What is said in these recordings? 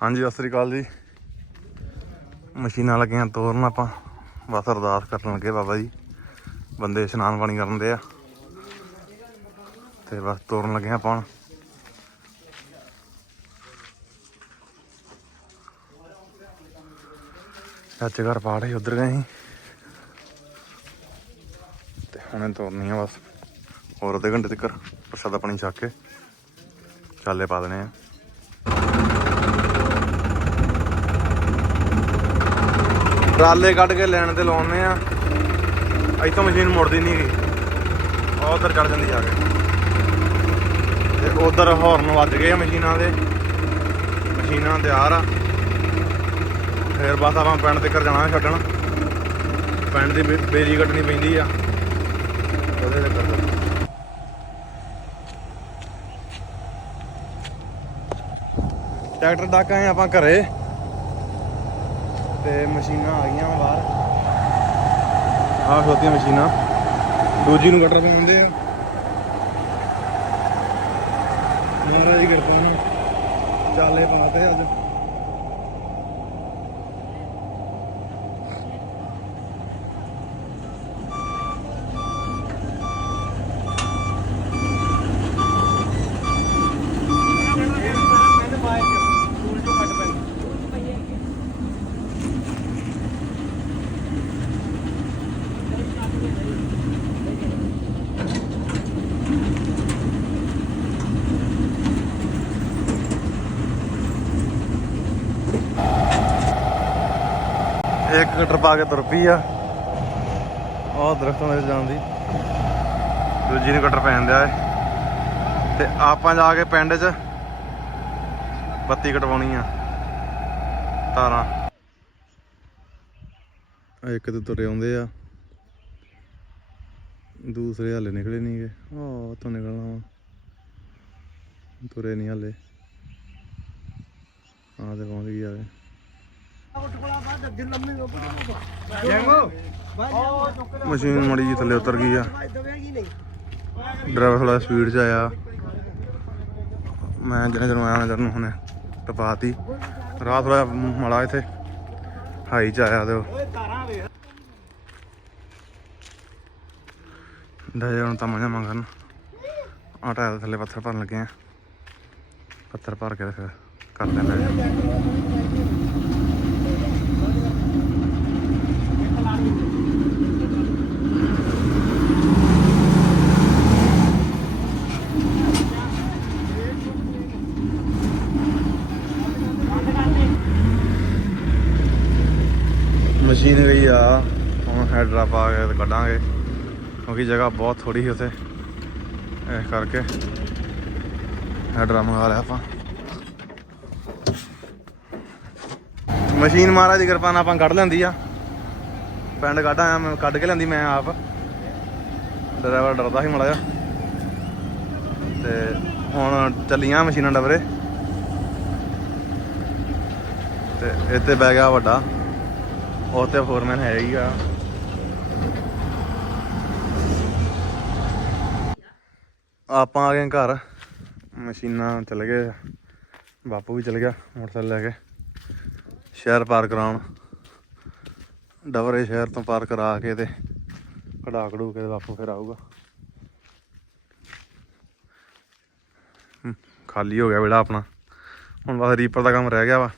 ਹਾਂਜੀ, ਸਤਿ ਸ੍ਰੀ ਅਕਾਲ ਜੀ। ਮਸ਼ੀਨਾਂ ਲੱਗੀਆਂ ਤੋਰਨ ਆਪਾਂ। ਬਸ ਅਰਦਾਸ ਕਰਨ ਲੱਗੇ ਬਾਬਾ ਜੀ। ਬੰਦੇ ਇਸ਼ਨਾਨ ਪਾਣੀ ਕਰਨ ਦੇ ਆ। ਤੇ ਬਸ ਤੋਰਨ ਲੱਗੇ ਆਪਾਂ ਹੁਣ। ਚਾਚੇ ਘਰ ਪਾਠ ਸੀ ਉਧਰ ਗਏ ਸੀ। ਤੇ ਹੁਣੇ ਤੋਰਨੀ ਆ ਬਸ। ਹੋਰ ਅੱਧੇ ਘੰਟੇ ਤੱਕ ਪ੍ਰਸ਼ਾਦਾ ਪਾਣੀ ਛੱਕ ਕੇ। ਚਾਲੇ ਪਾ ਦੇਣੇ ਆ। ਟਰਾਲੇ ਕੱਢ ਕੇ ਲੈਣ ਤੇ ਲਾਉਣੇ ਆ। ਇੱਥੋਂ ਮਸ਼ੀਨ ਮੁੜਦੀ ਨਹੀਂ ਗਈ ਉਹ ਉਧਰ ਚੜ ਜਾਂਦੀ ਜਾ ਕੇ। ਤੇ ਉਧਰ ਹੌਰਨ ਵੱਜ ਗਏ ਆ ਮਸ਼ੀਨਾਂ ਦੇ। ਮਸ਼ੀਨਾਂ ਤਿਆਰ ਆ। ਫੇਰ ਬਸ ਆਪਾਂ ਪਿੰਡ ਤੱਕ ਜਾਣਾ ਛੱਡਣ। ਪਿੰਡ ਦੀ ਬੇ- ਬੇਰੀ ਕੱਟਣੀ ਪੈਂਦੀ ਆ। ਉਹਦੇ ਤੇ ਟਰੈਕਟਰ ਡੱਕ ਆਏ ਆਪਾਂ ਘਰੇ। ਤੇ ਮਸ਼ੀਨਾਂ ਆ ਗਈਆਂ ਬਾਹਰ। ਆਹ ਖੋਤੀਆਂ ਮਸ਼ੀਨਾਂ। ਦੂਜੀ ਨੂੰ ਕਟਰ ਪੈਂਦੇ ਆ। ਮਹਾਰਾਜ ਦੀ ਕਿਰਪਾ ਨਾਲ। ਚਾਲੇ ਪਾਤੇ ਅੱਜ। ਇੱਕ ਕਟਰ ਪਾ ਕੇ ਤੁਰ ਪਈ ਆ। ਉਹ ਦਰਖਤਾਂ ਦੇ ਵਿੱਚ ਜਾਂਦੀ ਦੂਜੀ ਨੂੰ ਕਟਰ ਪੈਣ ਦਿਆ ਤੇ ਆਪਾਂ ਜਾ ਕੇ ਪਿੰਡ 'ਚ ਬੱਤੀ ਕਟਵਾਉਣੀ ਆ। ਤਾਰਾਂ। ਇੱਕ ਤੇ ਤੁਰੇ ਆਉਂਦੇ ਆ। ਦੂਸਰੇ ਹਾਲੇ ਨਿਕਲੇ ਨਹੀਂਗੇ ਉਹ ਤੋਂ ਨਿਕਲਣਾ ਵਾ। ਤੁਰੇ ਨਹੀਂ ਹਾਲੇ। ਆਹ ਤੇ ਪਹੁੰਚ ਗਈ ਆਵੇ ਮਸ਼ੀਨ ਮੜੀ ਜੀ ਥੱਲੇ ਉਤਰ ਗਈ ਆ। ਡਰਾਈਵਰ ਥੋੜਾ ਸਪੀਡ 'ਚ ਆਇਆ। ਮੈਂ ਜਿਹਨੇ ਜਦੋਂ ਆਇਆ ਨਜ਼ਰ ਹੁਣੇ ਟਪਾਤੀ। ਰਾਤ ਥੋੜਾ ਮੜਾ ਇੱਥੇ। ਹਾਈ 'ਚ ਆਇਆ ਤੇ ਉਹ। ਡਾਇਆ ਹੁਣ ਤਾਂ ਮਜਾ ਮੰਗਣ। ਆ ਥੱਲੇ ਪੱਥਰ ਭਰਨ ਲੱਗੇ ਆ। ਪੱਥਰ ਭਰ ਕੇ ਤੇ ਫਿਰ ਕਰ ਦਿੰਦੇ ਮਸ਼ੀਨ ਗਈ ਆ। ਹੁਣ ਹੈਡਰਾ ਪਾ ਕੇ ਕੱਢਾਂਗੇ, ਕਿਉਂਕਿ ਜਗ੍ਹਾ ਬਹੁਤ ਥੋੜੀ ਸੀ ਉੱਥੇ। ਇਸ ਕਰਕੇ ਹੈਡਰਾ ਮੰਗਾ ਲਿਆ ਆਪਾਂ। ਮਸ਼ੀਨ ਮਹਾਰਾਜ ਦੀ ਕਿਰਪਾ ਨਾਲ ਆਪਾਂ ਕੱਢ ਲੈਂਦੀ ਆ। ਪਿੰਡ ਕੱਢ ਆਇਆ ਮੈਂ ਕੱਢ ਕੇ ਲੈਂਦੀ ਮੈਂ ਆਪ। ਡਰਾਈਵਰ ਡਰਦਾ ਸੀ ਮੜਾ ਜਾ ਤੇ ਹੁਣ ਚੱਲੀਆਂ ਮਸ਼ੀਨਾਂ ਡਬਰੇ। ਤੇ ਇੱਥੇ ਬਹਿ ਗਿਆ ਵੱਡਾ। ਉਹ ਤੇ ਫੋਰਮੈਨ ਹੈ ਹੀ ਆ। ਆਪਾਂ ਆ ਗਏ ਘਰ। ਮਸ਼ੀਨਾਂ ਚਲ ਗਏ। ਬਾਪੂ ਵੀ ਚਲ ਗਿਆ ਮੋਟਰਸਾਈਕਲ ਲੈ ਕੇ। ਸ਼ਹਿਰ ਪਾਰ ਕਰਾਉਣ। ਡਵਰੇ ਸ਼ਹਿਰ ਤੋਂ ਪਾਰ ਕਰਾ ਕੇ ਤੇ ਕਢਾ ਕਢੂ ਕੇ ਬਾਪੂ ਫਿਰ ਆਊਗਾ। ਖਾਲੀ ਹੋ ਗਿਆ ਵਿਹੜਾ ਆਪਣਾ। ਹੁਣ ਬਸ ਰੀਪਰ ਦਾ ਕੰਮ ਰਹਿ ਗਿਆ ਵਾ।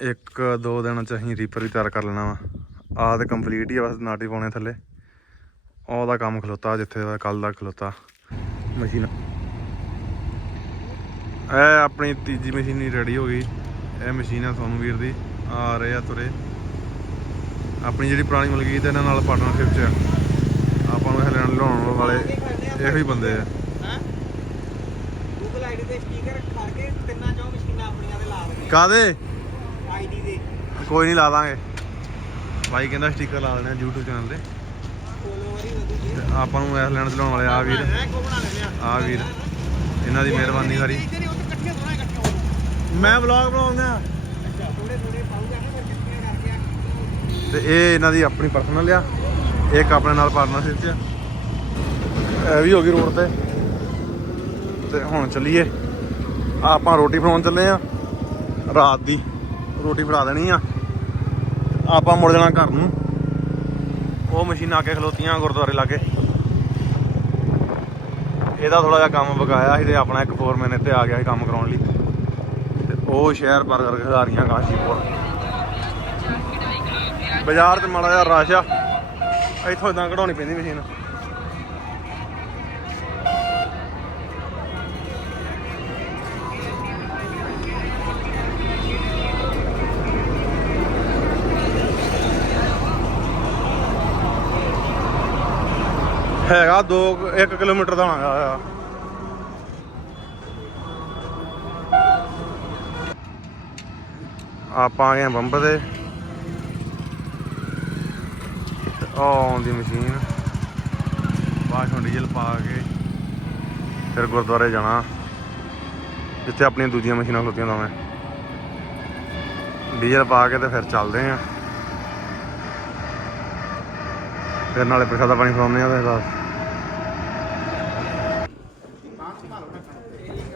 ਇੱਕ ਦੋ ਦਿਨ ਚ ਅਸੀਂ ਰੀਪਰ ਵੀ ਤਿਆਰ ਕਰ ਲੈਣਾ ਵਾ। ਆਹ ਤੇ ਕੰਪਲੀਟ ਹੀ ਆ ਬਸ ਨਾਟੀ ਪਾਉਣੇ ਥੱਲੇ। ਉਹਦਾ ਕੰਮ ਖਲੋਤਾ ਜਿੱਥੇ ਦਾ ਕੱਲ ਦਾ ਖਲੋਤਾ। ਮਸ਼ੀਨ। ਇਹ ਆਪਣੀ ਤੀਜੀ ਮਸ਼ੀਨ ਹੀ ਰੈਡੀ ਹੋ ਗਈ। ਇਹ ਮਸ਼ੀਨ ਆ ਸੋਨੂ ਵੀਰ ਦੀ। ਆ ਰਹੇ ਆ ਤੁਰੇ। ਆਪਣੀ ਜਿਹੜੀ ਪੁਰਾਣੀ ਮਲਕੀ ਤੇ ਇਹਨਾਂ ਨਾਲ ਪਾਰਟਨਰਸ਼ਿਪ ਚ। ਆਪਾਂ ਨੂੰ ਇਹ ਲੈਣ ਲਿਆਉਣ ਵਾਲੇ ਇਹੋ ਹੀ ਬੰਦੇ ਆ। ਗੂਗਲ ਆਈਡੀ ਤੇ ਸਟicker ਕਰਕੇ ਤਿੰਨਾਂ ਚੋਂ ਮਸ਼ੀਨਾਂ ਆਪਣੀਆਂ ਤੇ ਲਾ ਦਿੰਦੇ ਕਾਦੇ ਦੇ ਕੋਈ ਨਹੀਂ ਲਾ ਦਾਂਗੇ ਬਾਈ ਕਹਿੰਦਾ ਸਟicker ਲਾ ਦੇਣਾ YouTube ਚੈਨਲ ਤੇ। ਤੇ ਆਪਾਂ ਨੂੰ ਐਸ ਲੈਣ ਚਲਾਉਣ ਵਾਲੇ ਆ ਵੀਰ। ਇਹ ਆ ਵੀਰ। ਇਹਨਾਂ ਦੀ ਮਿਹਰਬਾਨੀ ਸਾਰੀ। ਮੈਂ ਵਲੌਗ ਬਣਾਉਂਦਾ। ਤੇ ਇਹ ਇਹਨਾਂ ਦੀ ਆਪਣੀ ਪਰਸਨਲ ਆ। ਇੱਕ ਆਪਣੇ ਨਾਲ ਪਾਰਟਨਰਸ਼ਿਪ ਚ ਆ। ਇਹ ਵੀ ਹੋ ਗਈ ਰੋਡ ਤੇ। ਤੇ ਹੁਣ ਚੱਲੀਏ। ਆਪਾਂ ਰੋਟੀ ਫੜਾਉਣ ਚੱਲੇ ਆ। ਰਾਤ ਦੀ ਰੋਟੀ ਫੜਾ ਦੇਣੀ ਆ। ਆਪਾਂ ਮੁੜ ਜਾਣਾ ਘਰ ਨੂੰ। ਉਹ ਮਸ਼ੀਨ ਆ ਕੇ ਖਲੋਤੀਆਂ ਗੁਰਦੁਆਰੇ ਲਾਗੇ। ਇਹਦਾ ਥੋੜਾ ਜਿਹਾ ਕੰਮ ਬਕਾਇਆ ਸੀ ਤੇ ਆਪਣਾ ਇੱਕ ਫੋਰਮੈਨ ਇੱਥੇ ਆ ਗਿਆ ਸੀ ਕੰਮ ਕਰਾਉਣ ਲਈ। ਤੇ ਉਹ ਸ਼ਹਿਰ ਪਰ ਕਰਕੇ ਰਹੀਆਂ ਕਾਸ਼ੀਪੁਰ। ਬਾਜ਼ਾਰ 'ਚ ਮਾੜਾ ਜਿਹਾ ਰਸ਼ ਆ। ਇੱਥੋਂ ਇਦਾਂ ਕਢਾਉਣੀ ਪੈਂਦੀ ਮਸ਼ੀਨ। ਹੈਗਾ 2 1 ਕਿਲੋਮੀਟਰ ਦਾ ਹੋਣਾ ਆ ਆਪਾਂ ਆ ਗਏ ਆ ਬੰਬ ਦੇ ਤੇ ਉਹ ਆਉਂਦੀ ਮਸ਼ੀਨ। ਬਾਅਦ ਡੀਜ਼ਲ ਪਾ ਕੇ ਫਿਰ ਗੁਰਦੁਆਰੇ ਜਾਣਾ। ਜਿੱਥੇ ਆਪਣੀਆਂ ਦੂਜੀਆਂ ਮਸ਼ੀਨਾਂ ਖਲੋਤੀਆਂ ਦੋਵੇਂ ਡੀਜ਼ਲ ਪਾ ਕੇ ਤੇ ਫਿਰ ਚੱਲਦੇ ਆ ਫਿਰ ਨਾਲੇ ਪ੍ਰਸ਼ਾਦਾ ਪਾਣੀ ਖਵਾਉਂਦੇ ਆ ਤੇ ਬਸ।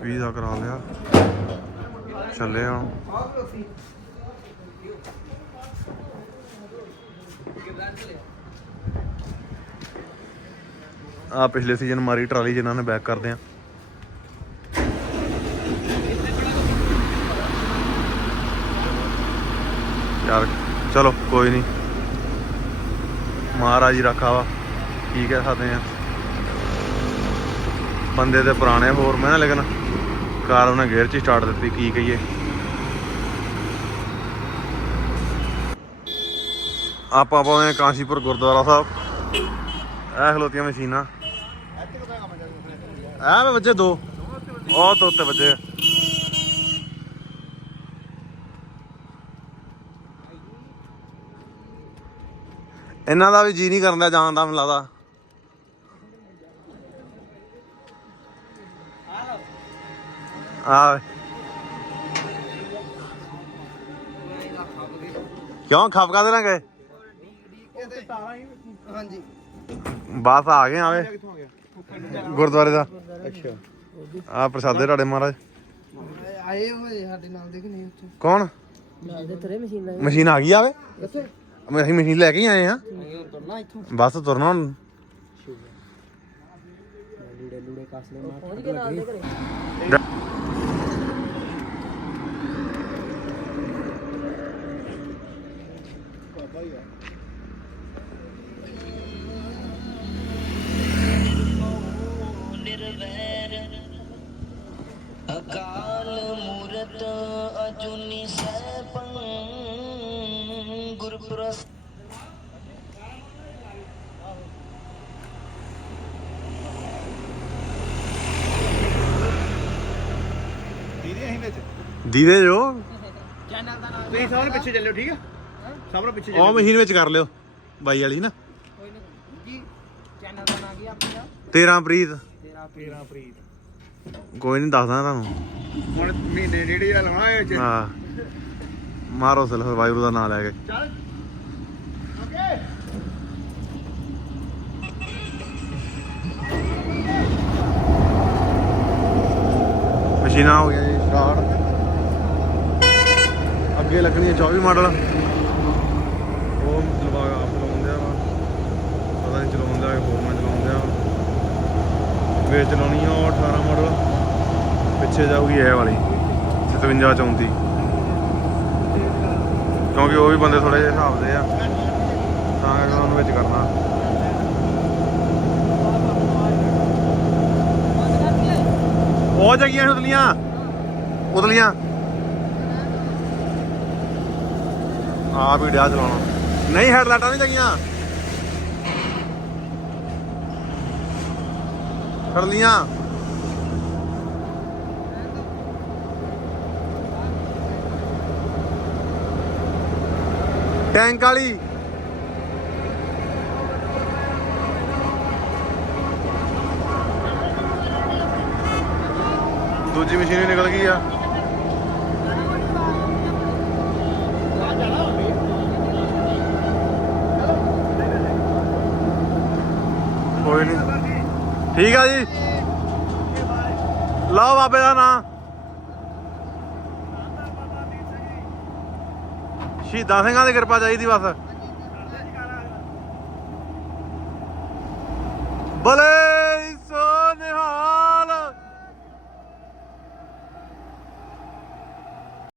ਵੀਜ਼ਾ ਕਰਾ ਲਿਆ। ਚੱਲੇ ਆ। ਆ ਪਿਛਲੇ ਸੀਜ਼ਨ ਮਾਰੀ ਟਰਾਲੀ ਜਿਨ੍ਹਾਂ ਨੇ ਬੈਕ ਕਰਦੇ ਆ। ਯਾਰ, ਚਲੋ, ਕੋਈ ਨਹੀਂ ਮਹਾਰਾਜ ਹੀ ਰੱਖਾ ਵਾ। ਕੀ ਕਹਿ ਸਕਦੇ ਆ। ਬੰਦੇ ਤੇ ਪੁਰਾਣੇ ਹੋਰ ਮੈਂ ਨਾ ਲੇਕਿਨ ਕਾਰ ਉਹਨੇ ਗੇਅਰ 'ਚ ਸਟਾਰਟ ਦਿੱਤੀ, ਕੀ ਕਹੀਏ। ਆਪਾਂ ਪਹੁੰਚੇ ਕਾਂਸ਼ੀਪੁਰ ਗੁਰਦੁਆਰਾ ਸਾਹਿਬ। ਇਹ ਖਲੋਤੀਆਂ ਮਸ਼ੀਨਾਂ। ਐ ਵੇ ਵੱਜੇ ਦੋ। ਉਹ ਤੋਂ ਉੱਤੇ ਵੱਜੇ। ਇਹਨਾਂ ਦਾ ਵੀ ਜੀ ਨਹੀਂ ਕਰਦਾ ਜਾਣ ਦਾ ਮੈਨੂੰ ਲੱਗਦਾ। ਆ ਕਿਉਂ ਖਪਕਾ ਦੇ ਲਾਂਗੇ ਹਾਂਜੀ। ਬਸ ਆ ਗਏ ਆਵੇ। ਗੁਰਦੁਆਰੇ ਦਾ। ਅੱਛਾ। ਆ ਪ੍ਰਸਾਦੇ ਤੁਹਾਡੇ ਮਹਾਰਾਜ। ਆਏ ਹੋਏ ਸਾਡੇ ਨਾਲ ਦੇ ਕਿ ਨਹੀਂ ਉੱਥੇ? ਕੌਣ? ਨਾਲ ਦੇ ਤੇਰੇ ਮਸ਼ੀਨ ਆ ਗਈ ਆਵੇ। ਅਸੀਂ ਮਸ਼ੀਨ ਲੈ ਕੇ ਹੀ ਆਏ ਆ ਬਸ ਤੁਰਨਾ ਹੁਣ। ਲੀੜੇ ਲੂੜੇ ਕੱਸ ਲੈ ਮਾਰ ਗੁਰਪ੍ਰਸ ਦੀਦੀ ਅਸੀਂ ਵਿੱਚ ਦੀਦੇ ਜੋ? ਚੈਨਲ ਦਾ ਨਾਮ ਤੁਸੀਂ ਸਾਰੇ ਪਿੱਛੇ ਚੱਲਿਓ ਠੀਕ ਆ? ਸਭ ਪਿੱਛੇ ਉਹ ਮਸ਼ੀਨ ਵਿੱਚ ਕਰ ਲਿਓ ਬਾਈ ਵਾਲੀ ਨਾ। ਕੋਈ ਨਹੀਂ। ਜੀ ਚੈਨਲ ਦਾ ਨਾਮ ਕੀ ਆ ਆਪਣਾ? 13 ਪ੍ਰੀਤ। ਤੇਰਾ 13 ਪ੍ਰੀਤ। ਕੋਈ ਨਹੀਂ ਦੱਸਦਾ ਤੁਹਾਨੂੰ। ਹੁਣ ਮਹੀਨੇ ਡੇਢ ਜਿਹਾ ਲਾਉਣਾ ਇਹ ਚ। ਹਾਂ। ਮਾਰੋ ਸਿਲ ਵਾਹਿਗੁਰੂ ਦਾ ਨਾਮ ਲੈ ਕੇ। ਚੱਲ। ਓਕੇ। ਮਸ਼ੀਨਾਂ ਹੋ ਗਈਆਂ ਜੀ ਸਟਾਰਟ ਅੱਗੇ ਲੱਗਣੀ ਹੈ 24 ਮਾਡਲ ਉਹ ਚਲਵਾ ਆਪ ਚਲਾਉਂਦੇ ਆ ਵਾ ਪਤਾ ਨਹੀਂ ਚਲਾਉਂਦਾ ਹੈ ਹੋਰ ਮੈਂ ਚਲਾਉਂਦੇ ਆ ਵੇ ਚਲਾਉਣੀ ਆ ਉਹ 18 ਮਾਡਲ ਪਿੱਛੇ ਜਾਊਗੀ ਇਹ ਵਾਲੀ 57 34 ਕਿਉਂਕਿ ਉਹ ਵੀ ਬੰਦੇ ਥੋੜੇ ਜਿਹੇ ਹਿਸਾਬ ਦੇ ਆ। ਤਾਂ ਕਰਕੇ ਉਹਨੂੰ ਵਿੱਚ ਕਰਨਾ। ਉਹ ਜਗੀਆਂ ਉਤਲੀਆਂ। ਉਤਲੀਆਂ। ਆ ਵੀ ਡਿਆ ਚਲਾਉਣਾ। ਨਹੀਂ ਹੈਡਲਾਈਟਾਂ ਨਹੀਂ ਜਗੀਆਂ। ਕਰ ਟੈਂਕ ਵਾਲੀ। ਦੂਜੀ ਮਸ਼ੀਨ ਵੀ ਨਿਕਲ ਗਈ ਆ। ਠੀਕ ਆ ਜੀ। ਲਓ ਬਾਬੇ ਦਾ ਨਾਮ ਸ਼ਹੀਦਾਂ ਸਿੰਘਾਂ ਦੀ ਕਿਰਪਾ ਚਾਹੀਦੀ ਬਸ। ਬਲੇ